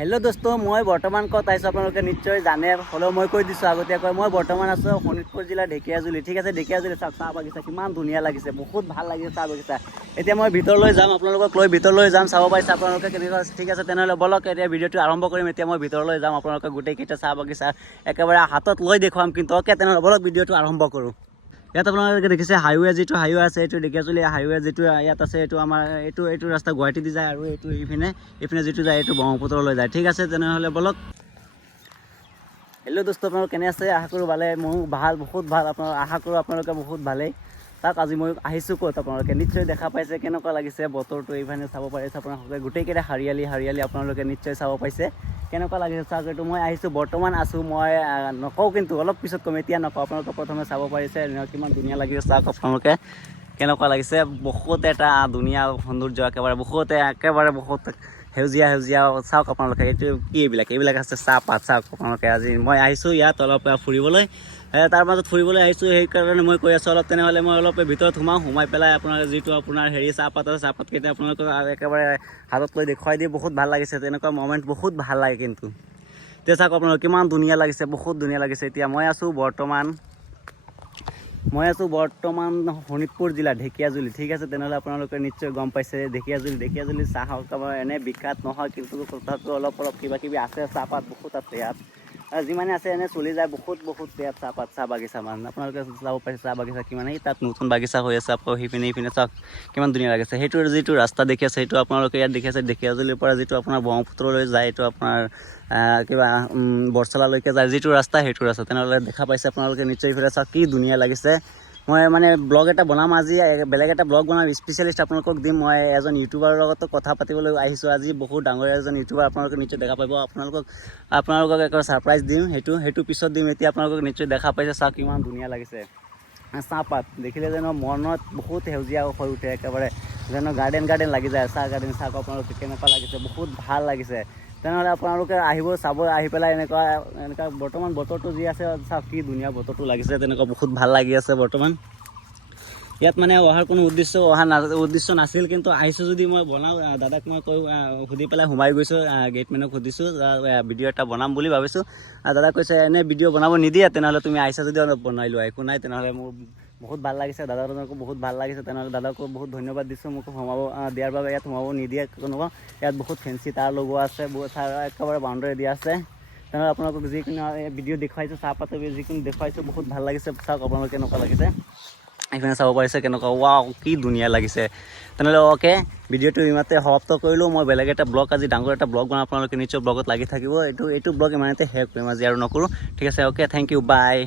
Hello' দোস্ত, মই বৰ্তমান ক'ত আহিছোঁ আপোনালোকে নিশ্চয় জানে, হ'লেও মই কৈ দিছোঁ আগতীয়াকৈ। মই বৰ্তমান আছোঁ শোণিতপুৰ জিলাৰ ঢেকীয়াজুলি। ঠিক আছে, ঢেকীয়াজুলি চাওক, চাহ বাগিচা কিমান ধুনীয়া লাগিছে, বহুত ভাল লাগিছে চাহ বাগিচা। এতিয়া মই ভিতৰলৈ যাম, আপোনালোকক লৈ ভিতৰলৈ যাম, চাব পাৰিছে আপোনালোকে কেনেকুৱা। ঠিক আছে, তেনেহ'লে বলক এতিয়া ভিডিঅ'টো আৰম্ভ কৰিম। এতিয়া মই ভিতৰলৈ যাম, আপোনালোকে গোটেইকেইটা চাহ বাগিচা একেবাৰে হাতত লৈ দেখুৱাম কিন্তু। অ'কে, তেনেহ'লে বলক ভিডিঅ'টো আৰম্ভ কৰোঁ। ইয়াত আপোনালোকে দেখিছে হাইৱে, যিটো হাইৱে আছে এইটো ঢেকীয়াজুলি হাইৱে যিটো ইয়াত আছে, এইটো আমাৰ এইটো ৰাস্তা গুৱাহাটী দি যায়, আৰু এইটো ইপিনে যিটো যায় এইটো ব্ৰহ্মপুত্ৰলৈ যায়। ঠিক আছে, তেনেহ'লে বলক। হেল্ল' দোস্ত, আপোনালোক কেনে আছে? আশা কৰোঁ ভালে। ময়ো ভাল, বহুত ভাল। আশা কৰোঁ আপোনালোকে বহুত ভালেই। তাক আজি মই আহিছোঁ ক'ত, আপোনালোকে নিশ্চয় দেখা পাইছে কেনেকুৱা লাগিছে বতৰটো। এইফালে চাব পাৰিছে আপোনালোকে, গোটেইকেইটা হাৰিয়ালি আপোনালোকে নিশ্চয় চাব পাইছে কেনেকুৱা লাগিছে চাওক। এইটো মই আহিছোঁ, বৰ্তমান আছোঁ। মই নকওঁ কিন্তু, অলপ পিছত ক'ম, এতিয়া নকওঁ। আপোনালোকে প্ৰথমে চাব পাৰিছে কিমান ধুনীয়া লাগিছে চাওক আপোনালোকে কেনেকুৱা লাগিছে। বহুত এটা ধুনীয়া সৌন্দৰ্য, একেবাৰে বহুত সেউজীয়া চাওক আপোনালোকে। এইটো কি এইবিলাক আছে চাহপাত। চাওক আপোনালোকে, আজি মই আহিছোঁ ইয়াত অলপ ফুৰিবলৈ, তাৰ মাজত ফুৰিবলৈ আহিছোঁ, সেইকাৰণে মই কৈ আছোঁ অলপ। তেনেহ'লে মই অলপ ভিতৰত সোমাই পেলাই আপোনাৰ যিটো আপোনাৰ চাহপাত আছে, চাহপাতকেইটা আপোনালোকক একেবাৰে হাতত লৈ দেখুৱাই দি বহুত ভাল লাগিছে। তেনেকুৱা মমেণ্ট বহুত ভাল লাগে কিন্তু। এতিয়া চাওক আপোনালোক কিমান ধুনীয়া লাগিছে, বহুত ধুনীয়া লাগিছে। এতিয়া মই আছোঁ বৰ্তমান শোণিতপুৰ জিলা ঢেকীয়াজুলি। ঠিক আছে, তেনেহ'লে আপোনালোকে নিশ্চয় গম পাইছে ঢেকীয়াজুলি চাহ এনে বিখ্যাত নহয়, কিন্তু তথাপিও অলপ কিবা কিবি আছে। চাহপাত বহুত আছে ইয়াত, যিমানে আছে এনে চলি যায়। বহুত ইয়াত চাহ বাগিচা আপোনালোকে চাব পাৰিছে। চাহ বাগিচা কিমান, তাত নতুন বাগিচা হৈ আছে। আকৌ সিপিনে চাওক কিমান ধুনীয়া লাগিছে। সেইটোৰ যিটো ৰাস্তা দেখি আছে, সেইটো আপোনালোকে ইয়াত দেখি আছে ঢেকীয়াজুলিৰ পৰা যিটো আপোনাৰ ব্ৰহ্মপুত্ৰলৈ যায়, এইটো আপোনাৰ কিবা বৰচলালৈকে যায় যিটো ৰাস্তা, সেইটো ৰাস্তা। তেনেহ'লে দেখা পাইছে আপোনালোকে নিশ্চয়। এইফালে চাওক কি ধুনীয়া লাগিছে। মই ব্লগ এটা বনাম আজি, বেলেগ এটা ব্লগ বনাম, স্পেচিয়েলিষ্ট আপোনালোকক দিম। মই এজন ইউটিউবাৰৰ লগতো কথা পাতিবলৈ আহিছোঁ আজি, বহুত ডাঙৰ এজন ইউটিউবাৰ। আপোনালোকে নিশ্চয় দেখা পাব। আপোনালোকক একটা ছাৰপ্ৰাইজ দিম, সেইটো পিছত দিম। এতিয়া আপোনালোকক নিশ্চয় দেখা পাইছে, চাওক কিমান ধুনীয়া লাগিছে। চাহপাত দেখিলে যেন মনত বহুত সেউজীয়া হৈ উঠে, একেবাৰে যেন গাৰ্ডেন লাগি যায়। চাহ গাৰ্ডেন চাওক আপোনালোকে কেনেকুৱা লাগিছে, বহুত ভাল লাগিছে। তেনেহ'লে আপোনালোকে চাব, আহি পেলাই এনেকুৱা বৰ্তমান বতৰটো যি আছে, চাওক কি ধুনীয়া বতৰটো লাগিছে। তেনেকুৱা বহুত ভাল লাগি আছে বৰ্তমান। ইয়াত অহাৰ কোনো উদ্দেশ্য নাছিল, কিন্তু আহিছোঁ যদি মই বনাওঁ। দাদাক মই সুধি পেলাই সোমাই গৈছোঁ, গেটমেনক সুধিছোঁ ভিডিঅ' এটা বনাম বুলি ভাবিছোঁ। দাদাক কৈছে এনে ভিডিঅ' বনাব নিদিয়ে, তেনেহ'লে তুমি আহিছা যদি অলপ বনাই লোৱা, একো নাই। তেনেহ'লে মোৰ বহুত ভাল লাগিছে, দাদাজনকো বহুত ভাল লাগিছে। তেনেহ'লে দাদাকো বহুত ধন্যবাদ দিছোঁ, মোক সোমাব দিয়াৰ বাবে। ইয়াত সোমাব নিদিয়ে কোনোবা, ইয়াত বহুত ফেঞ্চি তাৰ লগোৱা আছে, একেবাৰে বাউণ্ডাৰী দিয়া আছে। তেনেহ'লে আপোনালোকক যিকোনো ভিডিঅ' দেখুৱাইছোঁ, চাহপাতৰ যিকোনো দেখুৱাইছোঁ, বহুত ভাল লাগিছে। চাওক আপোনালোকে কেনেকুৱা লাগিছে, এইপিনে চাব পাৰিছে কেনেকুৱা। ৱাও, কি ধুনীয়া লাগিছে। তেনেহ'লে অ'কে, ভিডিঅ'টো ইমানতে সমাপ্ত কৰিলোঁ। মই বেলেগ এটা ব্লগ, আজি ডাঙৰ এটা ব্লগ বনাম, আপোনালোকে নিশ্চয় ব্লগত লাগি থাকিব। এইটো ব্লগ ইমানতে শেষ কৰিম আজি, আৰু নকৰোঁ। ঠিক আছে, অ'কে, থেংক ইউ, বাই।